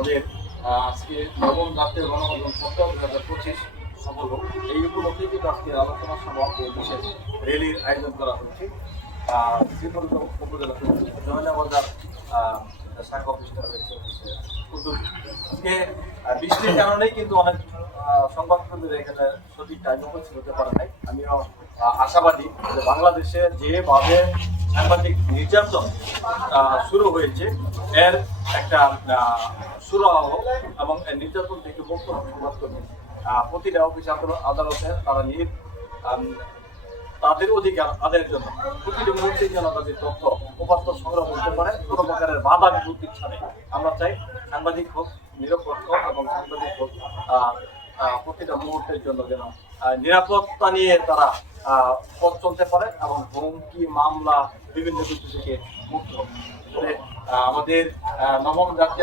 ওদের আজকে নবম জাতীয় গণমাধ্যম সপ্তাহ দু হাজার পঁচিশ সফল হোক এই উপলক্ষে কিন্তু আজকে আলোচনা সভা বিশেষ র্যালির আয়োজন করা হচ্ছে। আহ, উপজেলা জয়না বাজার শাখা অফিসটা রয়েছে আজকে বৃষ্টির কারণেই কিন্তু অনেক সংবাদকর্মীরা এখানে সঠিক টাইম উপস্থিত হতে পারে নাই। আমিও আশাবাদী যে বাংলাদেশে যেভাবে সাংবাদিক নির্যাতন শুরু হয়েছে এর একটা সুরাহ এবং নির্যাতন থেকে মুক্ত আহ, প্রতিটা অফিস আদালতে তারা নিয়ে তাদের অধিকার আদায়ের জন্য প্রতিটি মুহূর্তে যেন তাদের তথ্য উপাত্ত সংগ্রহ করতে পারে। কোনো প্রকারের বাধা বিপত্তি ছাড়াই আমরা চাই সাংবাদিক হোক নিরপেক্ষ এবং সাংবাদিক হোক প্রতিটা মুহূর্তের জন্য যেন নিরাপত্তা নিয়ে তারা পথ চলতে পারে এবং হুমকি মামলা বিভিন্ন কিছু থেকে মুক্ত আমাদের নবম জাতীয়